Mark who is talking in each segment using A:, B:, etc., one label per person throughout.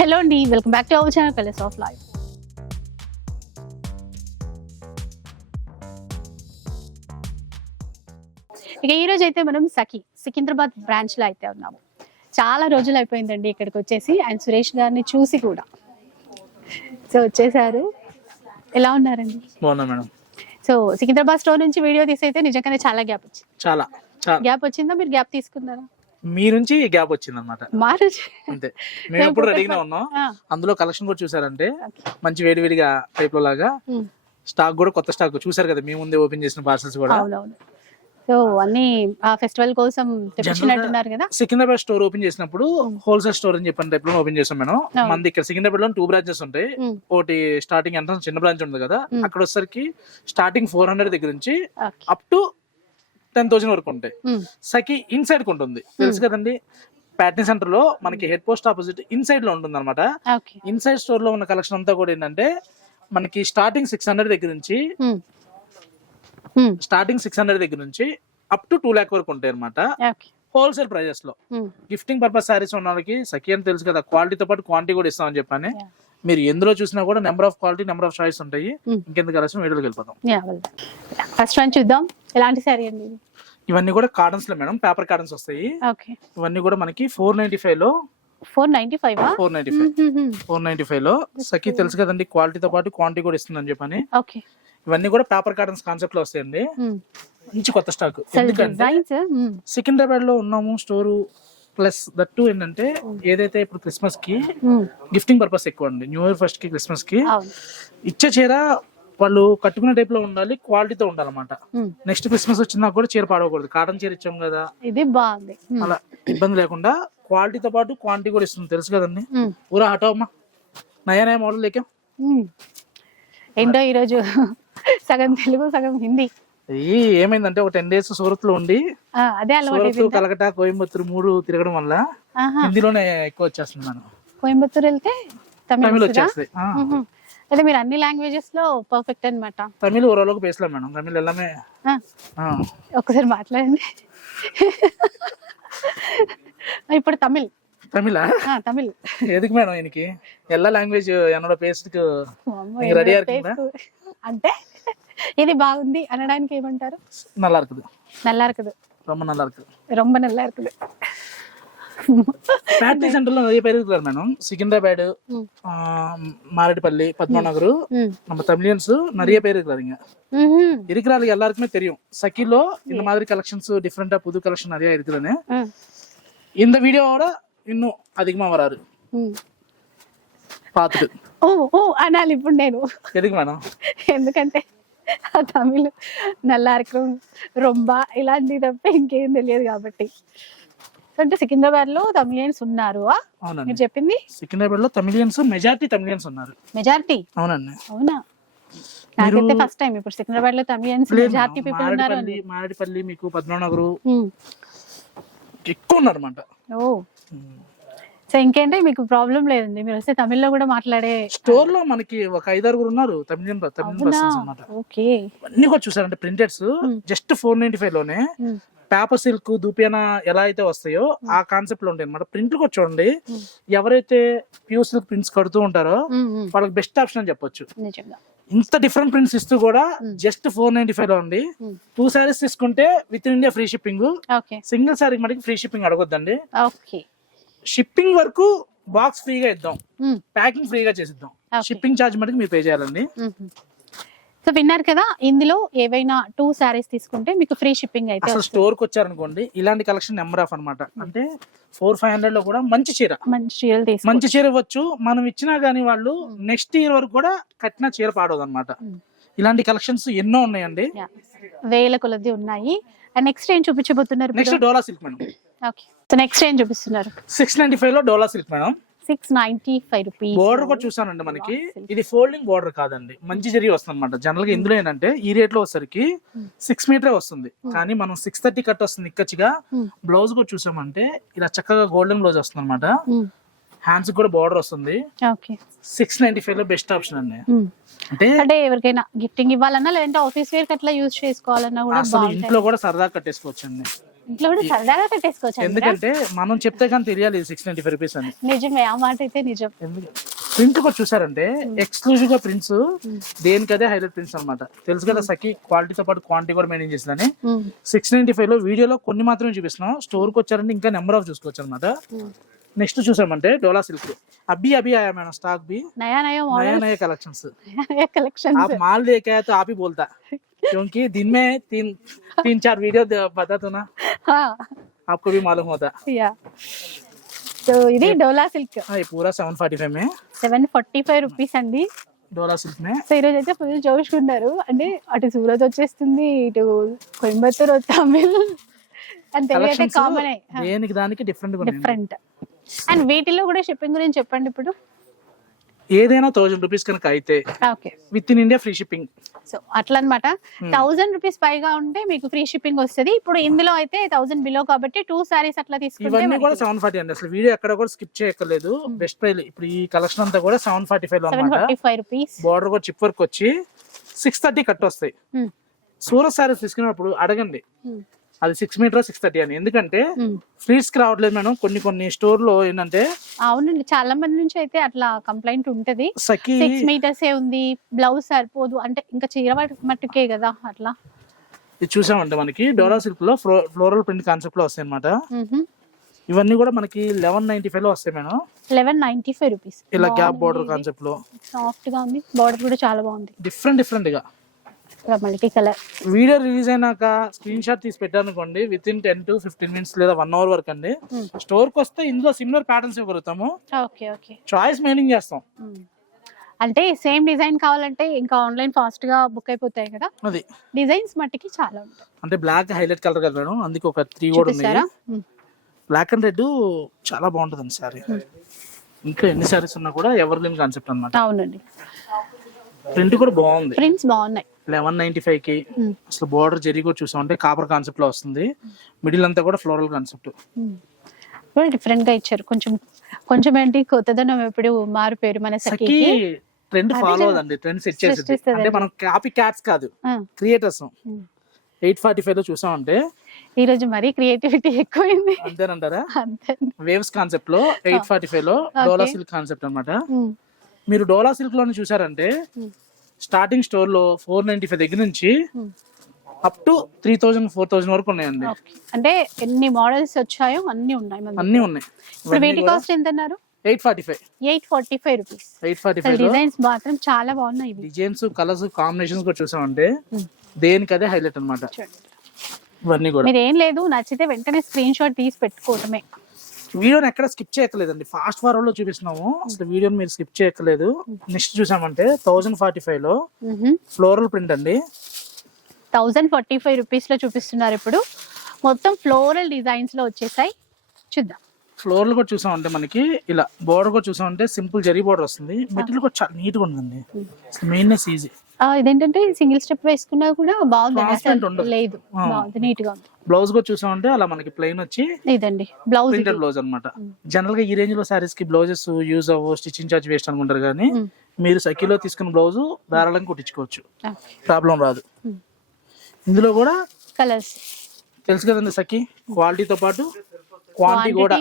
A: Hello అండి welcome back to our channel colours of life. ఇక ఈ రోజు అయితే మనం సఖి సికింద్రాబాద్ బ్రాంచ్లో అయితే ఉన్నాము. చాలా రోజులు అయిపోయిందండి ఇక్కడికి వచ్చేసి అండ్ సురేష్ గారిని చూసి కూడా. సో వచ్చేసారు. ఎలా ఉన్నారండి?
B: బాగున్నా మేడం.
A: సో సికింద్రాబాద్ స్టోర్ నుంచి వీడియో తీసైతే నిజంగానే చాలా గ్యాప్ వచ్చింది.
B: చాలా
A: గ్యాప్ వచ్చిందా? మీరు గ్యాప్ తీసుకున్నారా?
B: మీ నుంచి గ్యాప్ వచ్చింది అనమాట అంతే. మేము ఎప్పుడు రెడీగా ఉన్నాం. అందులో కలెక్షన్ కూడా చూసారంటే. మంచి వేడివేడిగా టైప్లో లాగా స్టాక్ కూడా కొత్త స్టాక్ చూసారు కదా మీ ముందే ఓపెన్ చేసిన పార్సల్స్ కూడా.
A: సో అన్ని ఆ ఫెస్టివల్ కోసం తెప్పించినట్టున్నారు కదా?
B: సికింద్రాబాద్ స్టోర్ ఓపెన్ చేసినప్పుడు హోల్సేల్ స్టోర్ అని చెప్పిన టైప్లో ఓపెన్ చేసాం మేడం
A: అవును.
B: మనది ఇక్కడ సికింద్రాబాద్లో టూ బ్రాంచెస్ ఉంటాయి ఒకటి స్టార్టింగ్ ఎంట్రన్స్ చిన్న బ్రాంచ్ ఉంది కదా. అక్కడ వచ్చేసరికి స్టార్టింగ్ ఫోర్ హండ్రెడ్ దగ్గర నుంచి. అప్ టు టెన్ థౌసండ్ వరకు ఉంటాయి. సకి ఇన్సైడ్కి ఉంటుంది. తెలుసు కదండి? ప్యాటర్న్ సెంటర్లో మనకి హెడ్ పోస్ట్ ఆపోజిట్ ఇన్సైడ్లో ఉంటుంది అనమాట. ఇన్సైడ్ స్టోర్లో ఉన్న కలెక్షన్ అంతా కూడా ఏంటంటే మనకి స్టార్టింగ్ సిక్స్ హండ్రెడ్ దగ్గర నుంచి స్టార్టింగ్ సిక్స్ హండ్రెడ్ దగ్గర నుంచి అప్ టు టూ ల్యాక్ వరకు ఉంటాయి అనమాట. హోల్సేల్
A: ప్రైజెస్లో.
B: గిఫ్టింగ్ పర్పస్ సారీస్ ఉన్న వాళ్ళకి సఖి అని తెలుసు కదా క్వాలిటీతో పాటు క్వాంటిటీ కూడా ఇస్తామని చెప్పాను. మీరు ఎందులో చూసినా కూడా number of quality number of choice ఉంటాయి.
A: Hmm.
B: ఇంకెందుకు కలెక్షన్ వీడియోకి వెళ్ళిపోతాం
A: ఫస్ట్ వన్ చూద్దాం. ఎలాంటి సారీ అండి
B: ఇవన్నీ కూడా కార్టన్స్లో మేడం పేపర్ కార్టన్స్ వస్తాయి. ఇవన్నీ కూడా మనకి ఫోర్ నైన్టీ
A: ఫైవ్లో four ninety
B: five four ninety five four ninety ఫైవ్లో. సఖి తెలుసు కదండి క్వాలిటీతో పాటు క్వాంటిటీ కూడా ఇస్తుందని చెప్పని.
A: ఓకే.
B: ఇవన్నీ కూడా పేపర్ కార్టన్స్ కాన్సెప్ట్లో వస్తాయండి. మంచి కొత్త స్టాక్ ఎందుకంటే సికింద్రాబాద్లో ఉన్నాము స్టోరు ప్లస్ దట్టు ఏంటంటే ఏదైతే ఇప్పుడు క్రిస్మస్కి గిఫ్టింగ్ పర్పస్ ఎక్కువ అండి. న్యూ ఇయర్ ఫస్ట్కి
A: క్రిస్మస్కి
B: ఇచ్చే చీర వాళ్ళు కట్టుకునే టైప్లో ఉండాలి క్వాలిటీతో ఉండాలన్నమాట. నెక్స్ట్ క్రిస్మస్ వచ్చినా కూడా చీర పాడవకూడదు. కాటన్ చీర ఇచ్చాం కదా.
A: ఇది బాగుంది.
B: అలా ఇబ్బంది లేకుండా క్వాలిటీతో పాటు క్వాంటిటీ కూడా ఇస్తుంది. తెలుసు కదండి. ఊరా హటో అమ్మా. నయా నయా మోడల్ లేక.
A: ఏంటో ఈరోజు సగం తెలుగు సగం హిందీ.
B: ఈ ఏమైందంటే ఒక టెన్ డేస్ సూరత్ లో ఉండి
A: ఆ, అదే అలవాటు
B: సూరత్
A: అయిపోయిందా?
B: కలకటా కోయంబత్తూరు మూడు తిరగడం వల్ల
A: ఆహా.
B: హిందీలోనే ఎక్కువ వచ్చేస్తున్నాను
A: కోయంబత్తూర్ వెళ్తే తమిళ
B: తమిళ్
A: వస్తుందా?
B: వచ్చేస్తాయి ఆ,
A: మ్మ్. అయితే మీరు అన్ని లాంగ్వేజెస్ లో పర్ఫెక్ట్ అన్నమాట
B: తమిళ్ ఓరలోకి పేసలే మేడం తమిళ్ ఎల్లమే
A: ఆ,
B: ఆ,
A: ఒక్కసారి మాట్లాడండి ఇప్పుడు తమిళ్
B: తమిళ
A: ఆ, తమిళ్
B: ఎదుకు మేడం ఈయనకి ఎల్ల లాంగ్వేజ్ ఎన్నడో పేస్ట్
A: అమ్మో,
B: నీకు ready
A: ఏదో
B: ఆ இருக்குங்களா?
A: taste. అంటే ఇది బాగుంది. అనడానికి ఏమంటారు?
B: நல்லா இருக்குது
A: நல்லா இருக்குது
B: ரொம்ப நல்லா இருக்குது
A: ரொம்ப நல்லா இருக்குது
B: ఫ్యాక్టరీ సెంటర్లో நிறைய பேர் இருக்கிறார் மேடம் சிகிந்தாபேடு
A: ம்.
B: மாரடிப்பள்ளி பத்மநகரு நம்ம தமிழியன்ஸ் நிறைய பேர் இருக்கிறாருங்க
A: ம்ஹும்.
B: இருக்கிறாரு எல்லாருக்குமே தெரியும் சக்கிலோ இந்த மாதிரி கலெக்ஷன்ஸ் டிஃப்ரெண்டா புது கலெக்ஷன் நிறைய இருக்குதுன்னு இந்த வீடியோவோட இன்னும் அதிகமா வராரு
A: ம்.
B: பார்த்துட்டு
A: ஓ ఓ అనాలి ఇప్పుడు
B: எதுக்கு மேடம்
A: ఎందుకంటే తమిళ నల్లారకం రొంబ ఇలాంటి తప్ప ఇంకేం తెలియదు కాబట్టి. అంటే సికింద్రాబాద్లో తమిళియన్స్ ఉన్నారు. మీరు చెప్పింది?
B: సికింద్రాబాద్లో తమిళియన్స్ మెజారిటీ తమిళియన్స్ ఉన్నారు.
A: మెజారిటీ?
B: అవునండి.
A: అవునా? నాకైతే ఫస్ట్ టైం ఇప్పుడు సికింద్రాబాద్లో తమిళియన్స్ మెజారిటీ పీపుల్ ఉన్నారు
B: మారేడుపల్లి మీకు పద్మనగరు ఎక్కువ ఉన్నారు అన్నమాట
A: ఓ సో ఇంకేంటే మీకు ప్రాబ్లం లేదండి. మీరు వస్తే తమిళ్ళో కూడా మాట్లాడే
B: స్టోర్లో మనకి ఒక ఐదారుగురు ఉన్నారు తమిళ అన్నమాట.
A: ఓకే.
B: అన్ని కూడా చూసారంటే ప్రింటెడ్స్ జస్ట్ ఫోర్ నైన్టీ
A: ఫైవ్లోనే.
B: పేపర్ సిల్క్ దూపియానా ఎలా అయితే వస్తాయో ఆ కాన్సెప్ట్లో ఉంటాయి అనమాట ప్రింట్లు కూడా చూడండి. ఎవరైతే ప్యూర్ సిల్క్ ప్రింట్స్ కడుతూ ఉంటారో. వాళ్ళకి బెస్ట్ ఆప్షన్ అని చెప్పొచ్చు. ఇంత డిఫరెంట్ ప్రింట్స్ ఇస్తూ కూడా జస్ట్ ఫోర్ నైన్టీ ఫైవ్లో ఉంది. టూ సారీస్ తీసుకుంటే within India free
A: shipping
B: single sari మనకి ఫ్రీ షిప్పింగ్ అడగొద్దండి.
A: ఓకే.
B: షిప్పింగ్ వరకు బాక్స్ ఫ్రీగా ఇద్దాం. ప్యాకింగ్ ఫ్రీగా చేసిద్దాం. షిప్పింగ్ ఛార్జ్ మటుకు మీరు పే చేయాలండి.
A: సో విన్నారు కదా ఇందులో ఏవైనా టూ శారీస్ తీసుకుంటే మీకు ఫ్రీ షిప్పింగ్ అయితే
B: అసలు స్టోర్కి వచ్చారనుకోండి ఇలాంటి కలెక్షన్ నెంబర్ ఆఫ్ అన్నమాట. అంటే ఫోర్ ఫైవ్ హండ్రెడ్లో కూడా మంచి చీర.
A: మంచి చీరలు తీసుకో
B: మంచి చీర ఇవ్వచ్చు. మనం ఇచ్చినా గానీ వాళ్ళు నెక్స్ట్ ఇయర్ వరకు కూడా కట్టిన చీర పాడవదు అనమాట. ఇలాంటి కలెక్షన్స్ ఎన్నో ఉన్నాయండి.
A: వేల కొలది ఉన్నాయి. అండ్ నెక్స్ట్ ఏం చూపించబోతున్నారు
B: next Dola silk madam.
A: Okay. So next ఏం చూపిస్తున్నారు?
B: సిక్స్ నైన్టీ ఫైవ్లో Dola silk madam
A: six ninety five rupees
B: border కూడా చూసానండి మనకి. ఇది ఫోల్డింగ్ బోర్డర్ కాదండి. మంచి జరిగి వస్తుంది అనమాట జనరల్గా ఇందులో ఏంటంటే ఈ రేట్లో వచ్చేసరికి సిక్స్ మీటరే వస్తుంది. కానీ మనం సిక్స్ థర్టీ కట్ వస్తుంది ఇక్కచ్చిగా.
A: Hmm.
B: బ్లౌజ్ కూడా చూసామంటే ఇలా చక్కగా గోల్డెన్ బ్లౌజ్ వస్తుంది అనమాట హ్యాండ్స్ కూడా బార్డర్ వస్తుంది. సిక్స్ నైన్టీ ఫైవ్లో బెస్ట్ ఆప్షన్ అండి. అంటే
A: అంటే ఎవరికైనా గిఫ్టింగ్ ఇవ్వాలన్నా లేదంటే ఆఫీస్ వేర్ అట్లా యూజ్ చేసుకోవాలన్నా కూడా
B: ఇంట్లో కూడా సరదా కట్టేసుకోవచ్చు అండి
A: ఇంట్లో కూడా సరదాగా కట్టేసుకోవచ్చు అందరా?
B: ఎందుకంటే మనం చెప్తే కానీ తెలియాలి సిక్స్ నైన్టీ ఫైవ్ రూపీస్ అని.
A: నిజమే ఆ మాట అయితే నిజం.
B: ప్రింట్ కూడా చూసారంటే ఎక్స్క్లూజివ్గా ప్రింట్స్ దేనికదే హైలైట్ ప్రింట్స్ అన్నమాట. తెలుసు కదా సఖి క్వాలిటీతో పాటు క్వాంటిటీ కూడా మెయింటైన్ చేసిందని. సిక్స్ నైన్టీ ఫైవ్లో వీడియోలో కొన్ని మాత్రమే చూపిస్తున్నాం. స్టోర్కి వచ్చారంటే ఇంకా నెంబర్ ఆఫ్ చూసుకోవచ్చు అనమాట. నెక్స్ట్ చూసామంటే డోలా సిల్క్ అబ్బి అభి ఆయా మేడం స్టాక్ भी
A: నయా నయా
B: नया
A: మోడల్
B: नया कलेक्शंस
A: కలెక్షన్
B: आप माल लेके आए तो आप ही बोलता क्योंकि दिन में तीन तीन चार वीडियो द- बता तो ना आपको भी मालूम होता
A: యా సో ఇది డోలా సిల్క్
B: हाँ, ये पूरा सेवन फोर्टी फाइव में
A: సెవెన్ ఫార్టీ ఫైవ్ రూపీస్ అండి
B: डोला सिल्क में
A: సో ఈరోజు అయితే ఫుల్ జోష్కున్నారు అంటే అటు సూరత్ వచ్చేస్తుంది ఇటు కోయంబత్తూర్ తమిళ్ అని తెలుగు అయితే
B: కలెక్షన్స్
A: కామన్
B: దేనికి దానికి డిఫరెంట్
A: డిఫరెంట్ అండ్ వీటిలో కూడా షిప్పింగ్ గురించి చెప్పండి ఇప్పుడు.
B: ఏదైనా థౌజండ్ రూపీస్ కనుక అయితే okay within India free shipping
A: so అట్లా అనమాట థౌసండ్ రూపీస్ పైగా ఉంటే మీకు ఫ్రీ షిప్పింగ్ వస్తుంది. ఇప్పుడు ఇందులో అయితే థౌసండ్ బిలో కాబట్టి టూ సారీస్ అట్లా తీసుకుంటే
B: ఇవన్నీ కూడా సెవెన్ ఫార్టీ అండి అసలు వీడియో ఎక్కడ కూడా స్కిప్ చేయక్కర్లేదు. బెస్ట్ ప్రైస్ ఇప్పుడు ఈ కలెక్షన్ అంతా కూడా seven forty
A: five
B: seven
A: forty five rupees
B: border కూడా చిప్ వర్క్ వచ్చి సిక్స్ థర్టీ కట్ వస్తాయి సూరత్ సారీస్ తీసుకున్నప్పుడు అడగండి. అది సిక్స్ మీటర్ సిక్స్ థర్టీ అని. ఎందుకంటే ఫ్రీస్కి రావట్లేదు మేడం. కొన్ని కొన్ని స్టోర్లో ఏంటంటే
A: అవునండి. చాలా మంది నుంచి అయితే అట్లా కంప్లైంట్ ఉంటది. సిక్స్ మీటర్స్ ఏ ఉంది బ్లౌజ్ సరిపోదు. అంటే ఇంకా చీర మట్- మట్టుకే కదా అట్లా.
B: ఇది చూసామంటే మనకి. డోరా సిల్క్లో ఫ్లోరల్ ప్రింట్ కాన్సెప్ట్లో వస్తాయి అనమాట ఇవన్నీ కూడా మనకి లెవెన్ నైన్టీ ఫైవ్లో వస్తాయి madam.
A: Eleven ninety five rupees
B: ఇలా గ్యాప్ బోర్డర్
A: కాన్సెప్ట్లో. సాఫ్ట్గా ఉంది. బార్డర్ కూడా చాలా బాగుంది.
B: డిఫరెంట్ డిఫరెంట్గా
A: మల్టీ కలర్
B: వీడియో రిలీజ్ అయినాక స్క్రీన్ షాట్ తీసి పెట్టానుకోండి within ten to fifteen minutes లేదా వన్ అవర్ వరకు అండి. స్టోర్కి వస్తే ఇందులో similar patterns ఇవ్వగలుగుతాము.
A: Okay okay.
B: Choice మెయినింగ్ చేస్తాం.
A: అంటే సేమ్ డిజైన్ కావాలంటే ఇంకా ఆన్లైన్ ఫాస్ట్గా బుక్ అయిపోతాయి కదా?
B: అది.
A: డిజైన్స్ మట్టికి చాలా ఉంటాయి.
B: అంటే బ్లాక్ హైలైట్ కలర్ కదా మేడం అందుకే ఒక త్రీ కూడా ఉన్నాయి. బ్లాక్ అండ్ రెడ్ చాలా బాగుంటుంది సారీ ఇంకా ఎన్ని సారీస్ ఉన్నా కూడా ఎవర్ గ్రీన్ కాన్సెప్ట్ అనమాట
A: అవునండి.
B: ప్రింట్ కూడా బాగుంది.
A: ప్రింట్స్ బాగున్నాయి.
B: లెవెన్ నైన్టీ
A: ఫైవ్కి.
B: అసలు బార్డర్ జరీ కూడా చూసామంటే కాపర్ కాన్సెప్ట్లో వస్తుంది. మిడిల్ అంతా కూడా ఫ్లోరల్ కాన్సెప్ట్
A: డిఫరెంట్గా ఇచ్చారు. కొంచెం కొంచెం ఏంటి కొత్తదనం ఎప్పుడు మారు పేరు మన
B: సఖి ట్రెండ్ ఫాలో
A: కదా.
B: అవ్వదండి ట్రెండ్ సెట్ చేసింది. అంటే మనం కాపీ క్యాట్స్ కాదు క్రియేటర్స్. ఎయిట్ ఫార్టీ ఫైవ్లో చూసామంటే
A: ఈ రోజు మరీ క్రియేటివిటీ ఎక్కువైంది.
B: అంతేనంటారా?
A: అంతే
B: వేవ్స్ కాన్సెప్ట్లో ఎయిట్ ఫార్టీ ఫైవ్లో డోలా సిల్క్ కాన్సెప్ట్ అన్నమాట.
A: ఉమ్.
B: మీరు డోలా సిల్క్లోని చూసారంటే
A: ఉమ్.
B: స్టార్టింగ్ స్టోర్లో ఫోర్ నైన్టీ ఫైవ్ దగ్గర నుంచి
A: ఉమ్.
B: Up to three thousand four thousand వరకు ఉన్నాయండి.
A: అంటే ఎన్ని మోడల్స్ వచ్చాయో అన్ని ఉన్నాయి.
B: అన్ని ఉన్నాయి
A: ఇప్పుడు వీటి కాస్ట్ ఎంత అన్నారు
B: eight
A: forty five eight forty
B: five rupees
A: eight
B: forty five
A: designs మాత్రం చాలా బాగున్నాయి
B: డిజైన్స్ కలర్స్ కాంబినేషన్స్ కూడా చూసామంటే
A: ఉమ్.
B: దేనికి అదే హైలైట్ అన్నమాట
A: చూడండి
B: ఇవన్నీ కూడా
A: మీరు ఏం లేదు నచ్చితే వెంటనే స్క్రీన్ షాట్ తీసి పెట్టుకోవటమే
B: వీడియోని ఎక్కడ స్కిప్ చేయక్కర్లేదండి. ఫాస్ట్ ఫార్వర్డ్లో చూపిస్తున్నాము. అసలు వీడియోని మీరు స్కిప్ చేయక్కర్లేదు. నెక్స్ట్ చూసామంటే థౌజండ్ ఫార్టీ ఫైవ్లో ఫ్లోరల్ ప్రింట్ అండి.
A: థౌజండ్ ఫార్టీ ఫైవ్ రూపీస్లో చూపిస్తున్నారు ఇప్పుడు. మొత్తం ఫ్లోరల్ డిజైన్స్లో వచ్చేసాయి. చూద్దాం.
B: ఫ్లోర్లు కూడా చూసామంటే మనకి ఇలా బోర్డర్ కూడా చూసామంటే సింపుల్ జరీ బోర్డర్ వస్తుంది. మెటీరియల్ కూడా చాలా నీట్గా ఉందండి. మెయిన్నెస్ ఈజీ
A: ఇదేంటంటే సింగిల్ స్టెప్ వేసుకున్నా కూడా బాగుంది. లేదు. బాగుంది. నీట్గా ఉంది.
B: బ్లౌజ్ కూడా చూసామంటే అలా మనకి ప్లెయిన్ వచ్చి
A: ఇదండి. బ్లౌజ్
B: ప్రింటెడ్ బ్లౌజ్ అనమాట జనరల్గా ఈ రేంజ్లో సారీస్కి బ్లౌజెస్ యూజ్ అవ్వ స్టిచ్చింగ్ చార్జ్ వేస్ట్ అనుకుంటారు కానీ మీరు సఖీలో తీసుకున్న బ్లౌజ్ ధారాళంగా కుట్టించుకోవచ్చు. ప్రాబ్లం రాదు. ఇందులో కూడా
A: కలర్స్
B: తెలుసు కదండి సఖి? క్వాలిటీతో పాటు క్వాంటిటీ కూడా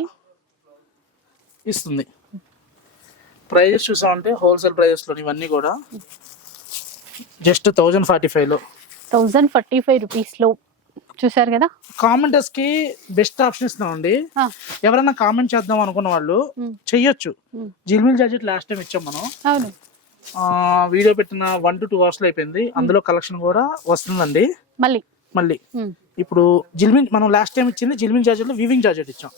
B: ఇస్తుంది. ప్రైజెస్ చూసామంటే హోల్సేల్ ప్రైజెస్లో ఇవన్నీ కూడా జస్ట్ థౌజండ్ ఫార్టీ ఫైవ్లో
A: థౌజండ్ ఫార్టీ ఫైవ్ రూపీస్లో చూసారు కదా?
B: కామెంటర్స్కి బెస్ట్ ఆప్షన్ ఇస్తున్నామండి. ఎవరైనా కామెంట్ చేద్దాం అనుకున్న వాళ్ళు చెయ్యొచ్చు. జిల్మిల్ జాకెట్ లాస్ట్ టైం ఇచ్చాం మనం.
A: అవును.
B: వీడియో పెట్టిన వన్ టు టూ అవర్స్లో అయిపోయింది. అందులో కలెక్షన్ కూడా వస్తుందండి.
A: మళ్ళీ.
B: మళ్ళీ. ఇప్పుడు జిల్మిన్ మనం లాస్ట్ టైం ఇచ్చింది జిల్మిన్ జాకెట్లో వివింగ్ జాకెట్ ఇచ్చాం.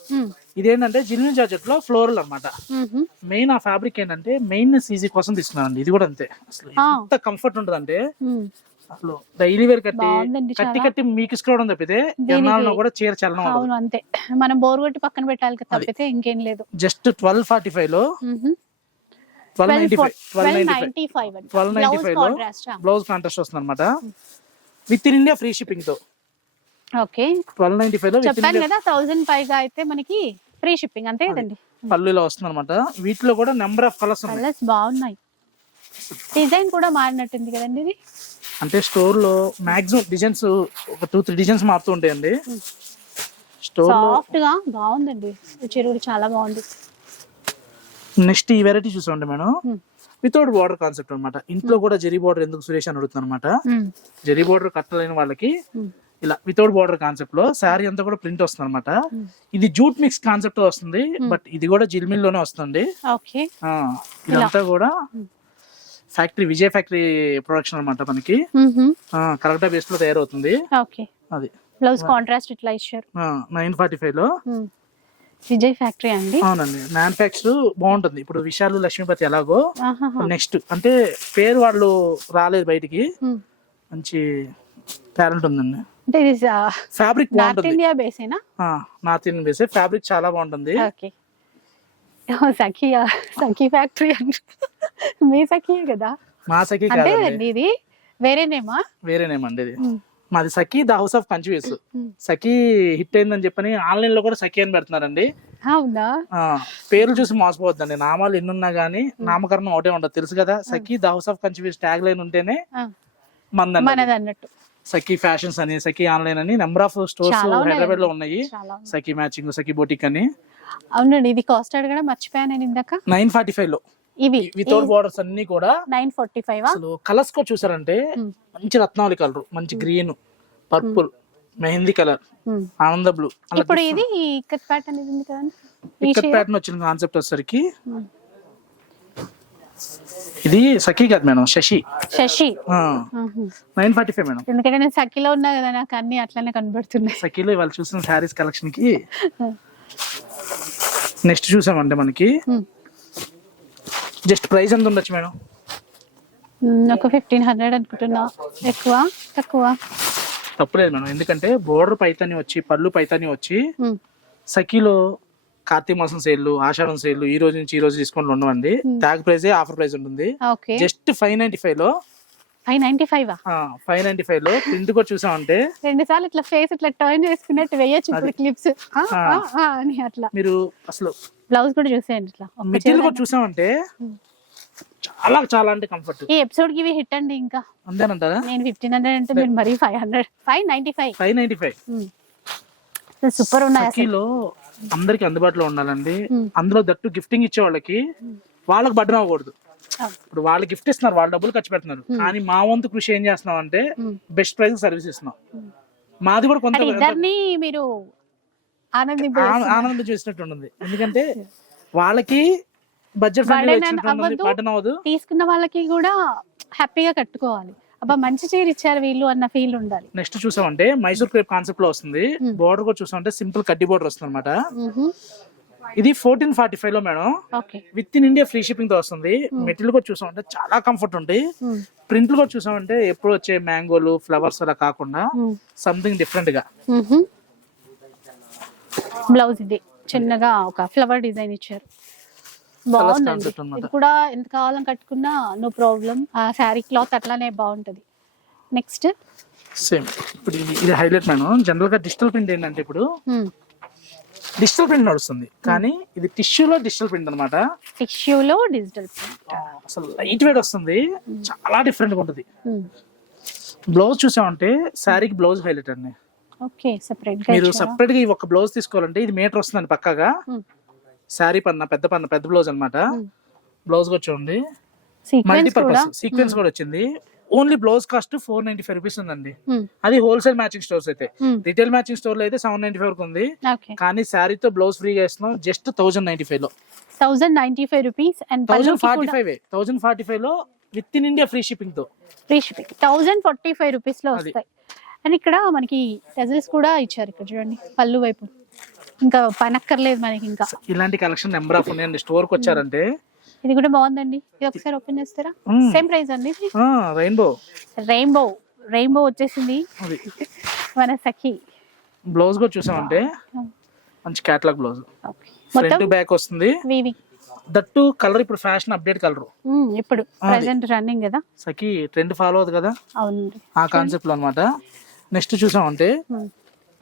B: ఇదేంటంటే జిల్మిన్ జాకెట్లో ఫ్లోరల్ అన్నమాట.
A: ఉమ్హు.
B: మెయిన్ ఆ ఫ్యాబ్రిక్ ఏంటంటే మెయిన్ ఈజీ కోసం తీసుకున్నానండి. ఇది కూడా అంతే. అసలు. ఎంత కంఫర్ట్ ఉంటుంది అంటే
A: ఉమ్.
B: అసలు డైలీ వేర్ కట్టి కట్టి. కట్టి మీకు ఇసుకోవడం తప్పితే ఎన్నాళ్ళలో కూడా చీర చలనం
A: అవును అంతే. మనం బోర్ కొట్టి పక్కన పెట్టాలి తప్పితే ఇంకేం లేదు.
B: జస్ట్ ట్వెల్వ్ ఫార్టీ ఫైవ్లో twelve ninety five
A: twelve ninety
B: five twelve ninety ఫైవ్లో బ్లౌజ్ కాంట్రాస్ట్ వస్తుంది అనమాట విత్ ఇన్ ఇండియా ఫ్రీ షిప్పింగ్తో.
A: ఓకే.
B: ట్వెల్వ్ నైన్టీ ఫైవ్లో
A: చెప్పాను కదా థౌసండ్ పైగా అయితే మనకి ఫ్రీ షిప్పింగ్ అంతే కదండి.
B: పల్లులో వస్తుంది అనమాట వీటిలో కూడా నెంబర్ ఆఫ్ కలర్స్
A: కలర్స్ బాగున్నాయి. డిజైన్ కూడా మారినట్టుంది కదండి ఇది?
B: అంటే స్టోర్లో మాక్సిమం డిజైన్స్ ఒక టూ త్రీ డిజైన్స్ మారుతూ ఉంటాయండి. స్టోర్
A: సాఫ్ట్గా బాగుందండి. ఈ చీర కూడా చాలా బాగుంది.
B: నెక్స్ట్ ఈ వెరైటీ చూసామండి మేడం. వితౌట్ బార్డర్ కాన్సెప్ట్ అన్నమాట. ఇంట్లో కూడా జెరీ బార్డర్ ఎందుకు సురేష్ అని అడుగుతుంది అనమాట జెరీ బార్డర్ కట్టలేని వాళ్ళకి ఇలా వితౌట్ బార్డర్ కాన్సెప్ట్లో శారీ అంతా కూడా ప్రింట్ వస్తుంది అనమాట ఇది జూట్ మిక్స్ కాన్సెప్ట్ వస్తుంది బట్ ఇది కూడా జిల్మిల్లోనే వస్తుంది. ఇదంతా కూడా ఫ్యాక్టరీ విజయ్ ఫ్యాక్టరీ ప్రొడక్షన్ అనమాట మనకి. కరెక్టా బేస్లో తయారవుతుంది.
A: ఓకే.
B: అది.
A: బ్లౌజ్ కాంట్రాస్ట్ ఇట్లా ఇచ్చారు.
B: నైన్ ఫార్టీ
A: ఫైవ్లో. విజయ్ ఫ్యాక్టరీ అండి?
B: అవునండి. మ్యానుఫ్యాక్చర్ బాగుంటుంది. ఇప్పుడు విశాలు లక్ష్మీపతి ఎలాగో. నెక్స్ట్ అంటే పేరు వాళ్ళు రాలేదు బయటికి. మంచి టాలెంట్ ఉందండి.
A: అంటే ఇది
B: ఫ్యాబ్రిక్
A: నార్త్ ఇండియా బేసేనా
B: నార్త్ ఇండియన్ బేస్ ఫ్యాబ్రిక్ చాలా బాగుంటుంది.
A: ఓకే సఖీ సఖీ ఫ్యాక్టరీ అంట. మీ సఖీయే కదా?
B: మా సఖీ
A: అంటే ఇది వేరేనేమా
B: వేరేనేమండి ఇది.
A: ఉమ్.
B: మాది Sakhi the house of
A: confuse.
B: Sakhi hit అయిందని చెప్పని ఆన్లైన్లో కూడా సఖీ అని పెడుతున్నారండి. పేర్లు చూసి మోసపోవద్దండి. నామాలు ఎన్నున్నా గానీ నామకరణం ఒకటే ఉండదు తెలుసు కదా? Sakhi the house of confuse tag line ఉంటేనే
A: ఆ,
B: మందండి
A: మనది అన్నట్టు
B: సఖీ ఫ్యాషన్స్ అని సఖీ ఆన్లైన్ అని నెంబర్ ఆఫ్ స్టోర్స్
A: చాలా ఉన్నాయండి.
B: హైదరాబాద్లో ఉన్నాయి.
A: చాలా.
B: సఖీ మ్యాచింగ్ సఖీ బొటిక్ అని.
A: అవునండి ఇది కాస్ట్ అడగడం మర్చిపోయాను నేను ఇందాక.
B: నైన్ ఫార్టీ ఫైవ్లో
A: ఇవి
B: వితౌట్ బార్డర్స్ అన్ని కూడా
A: నైన్ ఫార్టీ ఫైవ్?
B: అసలు కలర్స్ కూడా చూసారంటే మంచి రత్నావళి కలర్ మంచి గ్రీన్ పర్పుల్ మెహందీ కలర్ ఆనంద బ్లూ
A: ఇప్పుడు ఇది ఇక్కత్ ప్యాటర్న్ ఇది ఉంది కదండి. ఈ చీర
B: ప్యాటర్న్ వచ్చిన కాన్సెప్ట్ వచ్చేసరికి. ఇది సఖీ కాదు madam Shashi.
A: Shashi.
B: Nine forty five madam.
A: ఎందుకంటే నేను సఖీలో ఉన్నా కదా నాకు అన్ని అట్లనే కనబడుతున్నాయి.
B: సఖీలో ఇవాళ చూసిన శారీస్ కలెక్షన్కి నెక్స్ట్ చూసామంటే మనకి. జస్ట్ ప్రైస్ ఎంత ఉండొచ్చు మేడం?
A: ఒక ఫిఫ్టీన్ హండ్రెడ్ అనుకుంటున్నా. ఎక్కువ? తక్కువ?
B: తప్పులేదు మేడం ఎందుకంటే బోర్డర్ పైతాని వచ్చి పళ్ళు పైతాని వచ్చి సఖీలో కార్తీక మాసం సేల్లు ఆషాఢం సేల్లు ఈ రోజు నుంచి ఈ రోజు డిస్కౌంట్ ఉండవండి ట్యాగ్ ప్రైస్ ఆఫర్ ప్రైస్ ఉంటుంది.
A: ఓకే
B: జస్ట్ ఫైవ్ నైన్టీ
A: ఫైవ్లో five ninety
B: five five ninety ఫైవ్లో ప్రింట్ కూడా చూసామంటే.
A: రెండు సార్లు ఇట్లా ఫేస్ ఇట్లా టర్న్ చేసుకున్నట్టు వేయచ్చు ఇప్పుడు క్లిప్స్ అని అట్లా.
B: మీరు అసలు
A: బ్లౌజ్ కూడా చూసేయండి ఇట్లా.
B: మెటీరియల్ కూడా చూసామంటే చాలా చాలా అంటే కంఫర్ట్
A: ఈ ఎపిసోడ్కి ఇవి హిట్ అండి ఇంకా.
B: అంతేనంటారా?
A: నేను ఫిఫ్టీన్ హండ్రెడ్ అంటే మీరు మరీ five hundred five ninety five
B: five ninety five
A: super ఉన్నాయి
B: అందరికి అందుబాటులో ఉండాలండి. అందులో దట్టు గిఫ్టింగ్ ఇచ్చే వాళ్ళకి వాళ్ళకి బడ్డన అవ్వకూడదు. ఇప్పుడు వాళ్ళు గిఫ్ట్ ఇస్తున్నారు వాళ్ళు డబ్బులు ఖర్చు పెడుతున్నారు. కానీ మా వంతు కృషి ఏం చేస్తున్నాం అంటే. బెస్ట్ ప్రైస్ సర్వీస్ ఇస్తున్నాం. మాది కూడా కొంత
A: మీరు
B: ఆనందం చేసినట్టు ఉంటుంది. ఎందుకంటే వాళ్ళకి బడ్జెట్. బడ్డన అవ్వదు
A: తీసుకున్న వాళ్ళకి కూడా హ్యాపీగా కట్టుకోవాలి. అబ్బా మంచి చీర ఇచ్చారు వీళ్ళు అన్న ఫీల్ ఉండాలి.
B: నెక్స్ట్ చూసామంటే మైసూర్ క్రేప్ కాన్సెప్ట్లో వస్తుంది.
A: Hmm.
B: బోర్డర్ కూడా చూసామంటే సింపుల్ కడ్డీ బోర్డర్ వస్తుంది అనమాట ఇది ఫోర్టీన్ ఫార్టీ
A: ఫైవ్లో
B: madam. Okay. Within India free షిప్పింగ్తో వస్తుంది. మెటీరియల్ కూడా చూసామంటే చాలా కంఫర్ట్ ఉంటాయి ప్రింట్లు కూడా చూసామంటే ఎప్పుడు వచ్చే మ్యాంగోలు ఫ్లవర్స్ అలా కాకుండా సంథింగ్ డిఫరెంట్గా.
A: బ్లౌజ్ ఇది. చిన్నగా ఒక ఫ్లవర్ డిజైన్ ఇచ్చారు. బాగుందండి. ఇది కూడా ఎంత కావాలని కట్టుకున్నా నో ప్రాబ్లం ఆ శారీ క్లాత్ అట్లానే బాగుంటది. నెక్స్ట్
B: సేమ్ ఇప్పుడు ఇది ఇది హైలైట్ మేడం జనరల్గా డిజిటల్ ప్రింట్ ఏంటంటే ఇప్పుడు డిజిటల్ ప్రింట్ నడుస్తుంది. కానీ ఇది టిష్యూలో డిజిటల్ ప్రింట్ అనమాట
A: టిష్యూలో డిజిటల్
B: అసలు లైట్ వెయిట్ వస్తుంది. చాలా డిఫరెంట్గా ఉంటుంది. బ్లౌజ్ చూసామంటే శారీకి బ్లౌజ్ హైలైట్ అండి
A: ఓకే సెపరేట్
B: మీరు? సపరేట్గా ఒక బ్లౌజ్ తీసుకోవాలంటే ఇది మీటర్ వస్తుందండి పక్కాగా.
A: Hmm.
B: శారీ పన్న పెద్ద పన్న పెద్ద బ్లౌజ్ అన్నమాట.
A: Hmm.
B: బ్లౌజ్
A: సీక్వెన్స్ కూడా.
B: మల్టీపర్పస్ సీక్వెన్స్ కూడా వచ్చింది. Only blouse cost four ninety five rupees ఉందండి. అది హోల్సేల్ మ్యాచింగ్ స్టోర్స్ అయితే. రిటైల్ మ్యాచింగ్ స్టోర్లో అయితే సెవెన్ నైన్టీ ఫైవ్ ఉంది. కానీ శారీతో బ్లౌజ్ ఫ్రీగా ఇస్తున్నాం జస్ట్ థౌసండ్ నైన్టీ
A: ఫైవ్లో. Thousand ninety
B: five
A: rupees
B: and
A: thousand
B: forty five thousand forty ఫైవ్లో with in India free
A: షిప్పింగ్తో. Free shipping thousand forty five
B: రూపీస్లో.
A: వస్తాయి. అండ్ ఇక్కడ మనకి టెజల్స్ కూడా ఇచ్చారు ఇక్కడ చూడండి పళ్ళు వైపు. ఇంకా పనక్కర్లేదు మనకి ఇంకా.
B: ఇలాంటి కలెక్షన్ నెంబర్ ఆఫ్ ఉన్నాయండి స్టోర్కి వచ్చారంటే
A: ఇది కూడా బాగుందండి. ఇది ఒకసారి ఓపెన్ చేస్తారా. సేమ్ ప్రైస్ అండి
B: రెయిన్బో
A: రెయిన్బో రెయిన్బో వచ్చేసింది.
B: అది.
A: మన సఖి.
B: బ్లౌజ్ కూడా చూసామంటే మంచి క్యాటలాగ్ బ్లౌజ్ ఫ్రంట్ బ్యాక్ వస్తుంది.
A: వీవి.
B: దట్టు కలర్ ఇప్పుడు ఫ్యాషన్ అప్డేట్ కలర్
A: ఇప్పుడు ప్రజెంట్ రన్నింగ్ కదా?
B: సకి ట్రెండ్ ఫాలో అవుతుంది కదా? ఆ కాన్సెప్ట్లో అనమాట నెక్స్ట్ చూసామంటే.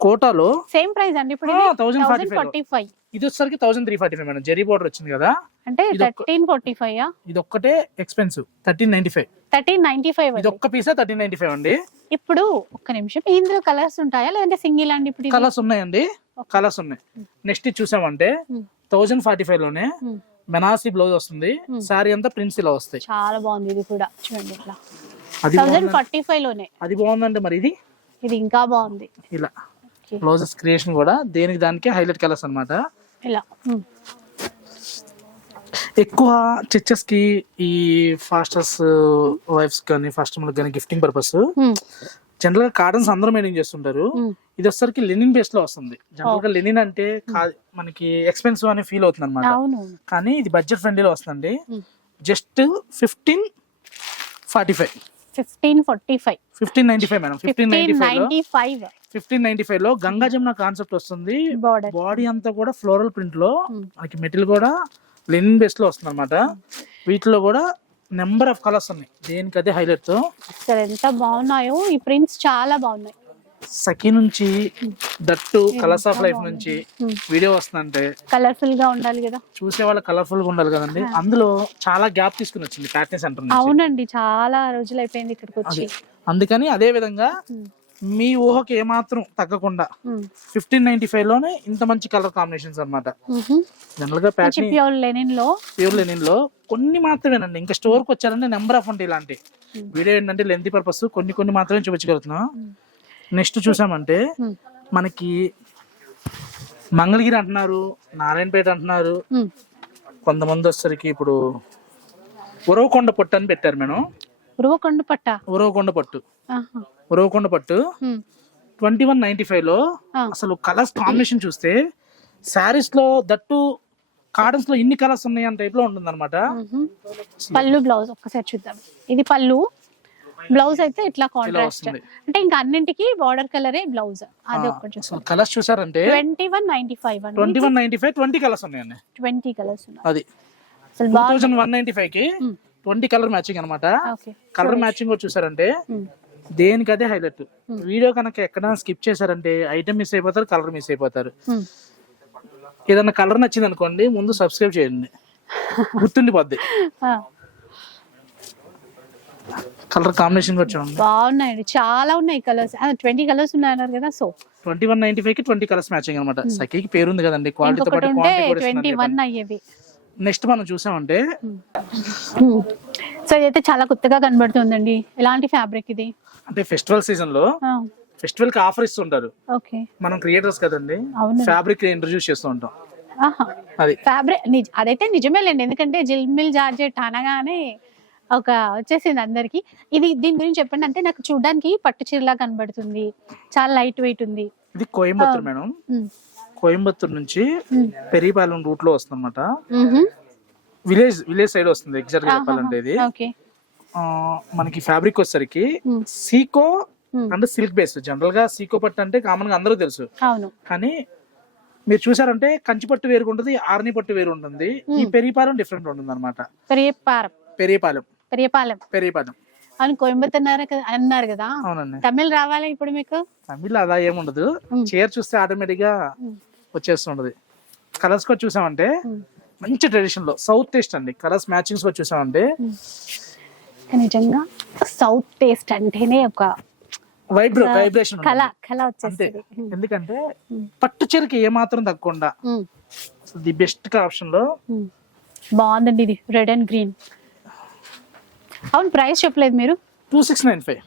B: కోటాలో?
A: సేమ్ ప్రైస్ అండి. ఇప్పుడు
B: ఆ, 1045
A: థౌసండ్ ఫార్టీ ఫైవ్
B: ఇది వచ్చేసరికి thousand three forty five madam. Zari border వచ్చింది కదా?
A: అంటే థర్టీన్ ఫార్టీ ఫైవ్
B: ఇది ఒక్కటే expensive thirteen ninety five
A: thirteen ninety five
B: ఇది ఒక్క పీసే థర్టీన్ నైన్టీ ఫైవ్ అండి?
A: ఇప్పుడు ఒక్క నిమిషం. ఇందులో కలర్స్ ఉంటాయా? లేదంటే సింగిల్ అండి ఇప్పుడు?
B: కలర్స్ ఉన్నాయండి. కలర్స్ ఉన్నాయి. నెక్స్ట్ చూసామంటే. థౌజండ్ ఫార్టీ
A: ఫైవ్లోనే.
B: బెనారసీ బ్లౌజ్ వస్తుంది. శారీ అంతా ప్రింట్స్ ఇలా వస్తాయి.
A: చాలా బాగుంది ఇది కూడా. చూడండి ఇట్లా.
B: అది
A: థౌసండ్
B: బాగుందండి.
A: ఫార్టీ ఫైవ్లోనే.
B: అది బాగుందండి మరి ఇది?
A: ఇది ఇంకా బాగుంది.
B: ఇలా. బ్లౌజెస్ క్రియేషన్ కూడా దేనికి దానికి హైలైట్ కలర్స్
A: ఇలా. ఉమ్.
B: ఎక్కువ చర్చెస్కి ఈ ఫాస్టర్స్ వైఫ్స్ కానీ ఫాస్టర్ కానీ గిఫ్టింగ్ పర్పస్. జనరల్గా కార్డన్స్ అందరూ మెయింటైన్ చేస్తుంటారు.
A: ఉమ్.
B: ఇది వచ్చేసరికి లెనిన్ బేస్లో వస్తుంది. జనరల్గా లెనిన్ అంటే కా- మనకి ఎక్స్పెన్సివ్ అని ఫీల్ అవుతుంది అనమాట కానీ ఇది బడ్జెట్ ఫ్రెండ్లీలో వస్తుంది.
A: Just fifteen
B: forty five fifteen forty five
A: fifteen
B: ninety five madam
A: fifteen ninety
B: five fifteen ninety ఫైవ్లో గంగా జమున కాన్సెప్ట్ వస్తుంది. బాడీ అంతా కూడా ఫ్లోరల్ ప్రింట్లో
A: Hmm.
B: మనకి మెటీరియల్ కూడా లెనిన్ బేస్లో వస్తుంది అనమాట వీటిలో కూడా నెంబర్ ఆఫ్ కలర్స్ ఉన్నాయి. దేనికి అదే హైలైట్తో
A: అసలు ఎంత బాగున్నాయో ఈ ప్రింట్స్ చాలా బాగున్నాయి.
B: సఖీ నుంచి దట్టు కలర్స్ ఆఫ్ లైఫ్ నుంచి. వీడియో వస్తుందంటే
A: కలర్ఫుల్గా ఉండాలి కదా.
B: చూసే వాళ్ళ కలర్ఫుల్గా ఉండాలి కదండి. అందులో చాలా గ్యాప్ తీసుకుని వచ్చింది ప్యాటర్న్ సెంటర్
A: అవునండి. చాలా రోజులు అయిపోయింది ఇక్కడికి వచ్చి
B: అందుకని అదే విధంగా. మీ ఊహకి ఏమాత్రం తగ్గకుండా. ఫిఫ్టీన్ నైన్టీ ఫైవ్లోనే ఇంత మంచి కలర్ కాంబినేషన్స్ అన్నమాట.
A: మ్హూ.
B: జనరల్గా
A: ప్యూర్ లెనిన్లో.
B: ప్యూర్ లెనిన్లో కొన్ని మాత్రమేనండి. ఇంకా స్టోర్కి వచ్చారంటే నెంబర్ ఆఫ్ ఉంటాయి ఇలాంటి. వీడియో ఏంటంటే లెంత్ పర్పస్ కొన్ని కొన్ని మాత్రమే చూపించగలుగుతున్నాం. నెక్స్ట్ చూసామంటే. మనకి మంగళగిరి అంటున్నారు నారాయణపేట అంటున్నారు. కొంతమంది వచ్చేసరికి ఇప్పుడు ఉరవకొండ పట్టు అని పెట్టారు మేడం
A: ఉరువకొండ పట్ట
B: ఉరవకొండ పట్టు. ఉరవకొండ పట్టు. ట్వంటీ వన్ నైన్టీ
A: ఫైవ్లో.
B: అసలు కలర్స్ కాంబినేషన్ చూస్తే శారీస్లో దట్టు కాటన్స్లో ఇన్ని కలర్స్ ఉన్నాయి అన్న టైప్లో ఉంటుంది అనమాట.
A: పళ్ళు బ్లౌజ్ ఒక్కసారి చూద్దాం ఇది పళ్ళు బ్లౌజ్ అయితే ఇట్లా కాంట్రాస్ట్. అంటే ఇంకా అన్నింటికి బార్డర్ కలరే బ్లౌజ్ అది
B: అసలు కలర్స్ చూసారంటే
A: twenty one ninety five
B: twenty one ninety five twenty colours ఉన్నాయండి
A: ట్వంటీ కలర్స్ ఉన్నాయి.
B: అది. టూ థౌజండ్ వన్ నైన్టీ
A: ఫైవ్కి.
B: ట్వంటీ కలర్ మ్యాచింగ్ అనమాట కలర్ మ్యాచింగ్ కూడా చూసారంటే. దేనికి అదే హైలైట్ వీడియో కనుక ఎక్కడైనా స్కిప్ చేశారంటే ఐటమ్ మిస్ అయిపోతారు కలర్ మిస్ అయిపోతారు.
A: మ్.
B: ఏదన్నా కలర్ నచ్చింది అనుకోండి ముందు సబ్స్క్రైబ్ చేయండి. గుర్తుండిపోద్ది. కలర్ కాంబినేషన్ కూడా చూడండి.
A: బాగున్నాయండి. చాలా ఉన్నాయి కలర్స్. ట్వంటీ కలర్స్ ఉన్నాయి అన్నారు కదా సో.
B: ట్వంటీ వన్ నైన్టీ ఫైవ్కి ట్వంటీ కలర్స్ మ్యాచింగ్ అనమాట సఖీకి పేరుంది కదండి క్వాలిటీతో
A: ఇంకొకటి
B: పాటు
A: ట్వంటీ వన్ అయ్యేవి.
B: నెక్స్ట్ మనం చూసామంటే
A: సో ఇదైతే చాలా కొత్తగా కనబడుతుందండి. ఎలాంటి ఫ్యాబ్రిక్ ఇది?
B: అంటే ఫెస్టివల్ సీజన్లో ఫెస్టివల్కి ఆఫర్ ఇస్తుంటారు.
A: ఓకే.
B: మనం క్రియేటర్స్ కదండి ఫ్యాబ్రిక్ ఇంట్రడ్యూస్ చేస్తూ ఉంటాం.
A: ఆహా.
B: అది.
A: ఫ్యాబ్రిక్ అదైతే నిజమేలేండి. ఎందుకంటే జిల్మిల్ జార్జెట్ అనగానే ఒక వచ్చేసింది అందరికి. ఇది దీని గురించి చెప్పండి అంటే నాకు చూడడానికి పట్టు చీరలా కనబడుతుంది. చాలా లైట్ వెయిట్ ఉంది.
B: ఇది కోయంబత్తూర్ మేడం. కోయంబత్తూర్ నుంచి. పెరిపాలెం రూట్లో వస్తుంది అనమాట. విలేజ్ విలేజ్ సైడ్ వస్తుంది
A: ఎగ్జాక్ట్గా.
B: చెప్పాలంటే ఇది. మనకి ఫ్యాబ్రిక్ వచ్చేసరికి. సీకో. అంటే సిల్క్ బేస్ జనరల్గా సీకో పట్టు అంటే కామన్గా అందరూ తెలుసు. కానీ మీరు చూసారంటే కంచి పట్టు వేరు ఉంటుంది ఆర్ని పట్టు వేరు ఉంటుంది. ఈ పెరిపాలెం డిఫరెంట్ ఉంటుంది అనమాట
A: పెరియపారం పెరియపాలెం.
B: పెరిపాలెం
A: అవును కోయంబత్తూర్ అన్నారు కదా అన్నారు కదా.
B: అవునండి.
A: తమిళ్ రావాలి ఇప్పుడు మీకు?
B: తమిళ్ అలా ఏముండదు. చీర చూస్తే ఆటోమేటిక్గా
A: ఉమ్.
B: వచ్చేస్తుంటది. కలర్స్ కూడా చూసామంటే. మంచి ట్రెడిషన్లో సౌత్ టేస్ట్ అండి. కలర్స్ మ్యాచింగ్స్ కూడా చూసామంటే
A: నిజంగా సౌత్ టేస్ట్ అంటేనే ఒక
B: వైబ్రో వైబ్రేషన్
A: కళ కళ వచ్చేస్తుంది.
B: ఎందుకంటే. పట్టు చీరకి ఏమాత్రం తగ్గకుండా
A: ఉమ్.
B: ది బెస్ట్
A: ఆప్షన్లో. బాగుందండి ఇది. రెడ్ అండ్ గ్రీన్ అవును ప్రైస్ చెప్పలేదు మీరు.
B: Two six nine
A: five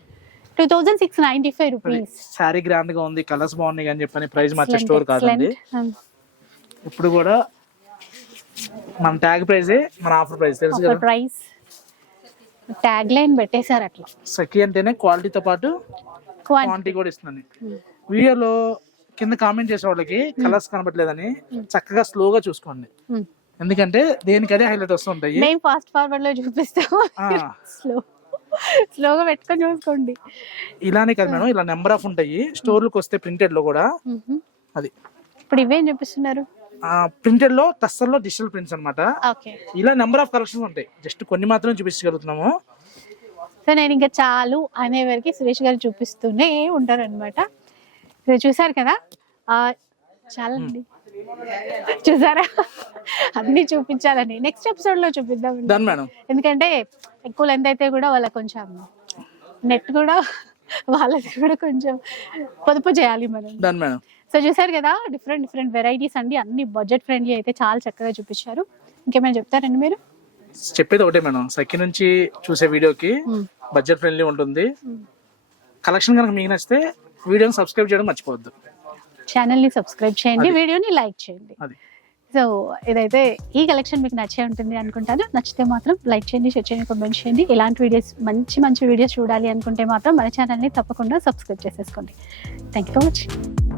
A: two thousand six ninety five
B: rupees sari గ్రాండ్గా ఉంది కలర్స్ బాగున్నాయి అని చెప్పని ప్రైస్ మార్చే స్టోర్ కాదండి. ఇప్పుడు కూడా మన ట్యాగ్ ప్రైజే మన ఆఫర్ ప్రైస్ తెలుసు కదా?
A: ప్రైస్ ట్యాగ్ లైన్ పెట్టేశారు అట్లా.
B: సఖి అంటేనే క్వాలిటీతో పాటు
A: క్వాంటిటీ
B: కూడా ఇస్తుందండి. వీడియోలో కింద కామెంట్ చేసే వాళ్ళకి కలర్స్ కనబట్లేదని చక్కగా స్లోగా చూసుకోండి. ఎందుకంటే దేనికి అదే హైలైట్ వస్తుంటాయి.
A: మేము ఫాస్ట్ ఫార్వర్డ్లో చూపిస్తాము. స్లో స్లోగా పెట్టుకొని చూసుకోండి.
B: ఇలానే కదా మేడం ఇలా నెంబర్ ఆఫ్ ఉంటాయి. స్టోర్లకు వస్తే ప్రింటెడ్లో కూడా. అది.
A: ఇప్పుడు ఇవేం చూపిస్తున్నారు?
B: ప్రింటెడ్లో టస్సర్లో డిజిటల్ ప్రింట్స్ అన్నమాట.
A: ఓకే.
B: ఇలా నెంబర్ ఆఫ్ కలెక్షన్స్ ఉంటాయి. జస్ట్ కొన్ని మాత్రం చూపించగలుగుతున్నాము.
A: సో నేను ఇంకా చాలు అనే వరకు సురేష్ గారు చూపిస్తూనే ఉంటారు అనమాట చూసారు కదా? ఆ చాలండి. చూసారా? అన్ని చూపించాలని. నెక్స్ట్ ఎపిసోడ్లో చూపిద్దాం ఎందుకంటే ఎక్కువ లెంత్ అయితే కూడా వాళ్ళకి కొంచెం నెట్ కూడా వాళ్ళది కూడా కొంచెం పొదుపు చేయాలి మనం. సో చూసారు కదా డిఫరెంట్ డిఫరెంట్ వెరైటీస్ అండి. అన్ని బడ్జెట్ ఫ్రెండ్లీ అయితే చాలా చక్కగా చూపించారు. ఇంకేమైనా చెప్తారండి మీరు?
B: చెప్పేది ఒకటే మేడం సఖి నుంచి చూసే వీడియోకి. బడ్జెట్ ఫ్రెండ్లీ ఉంటుంది. కలెక్షన్ కనుక మీకు నచ్చితే వీడియోని సబ్స్క్రైబ్ చేయడం మర్చిపోవద్దు.
A: ఛానల్ని సబ్స్క్రైబ్ చేయండి. వీడియోని లైక్ చేయండి. సో ఇదైతే ఈ కలెక్షన్ మీకు నచ్చే ఉంటుంది అనుకుంటాను నచ్చితే మాత్రం లైక్ చేయండి షేర్ చేయండి కామెంట్ చేయండి. ఇలాంటి వీడియోస్ మంచి మంచి వీడియోస్ చూడాలి అనుకుంటే మాత్రం మన ఛానల్ని తప్పకుండా సబ్స్క్రైబ్ చేసేసుకోండి. Thank you for watching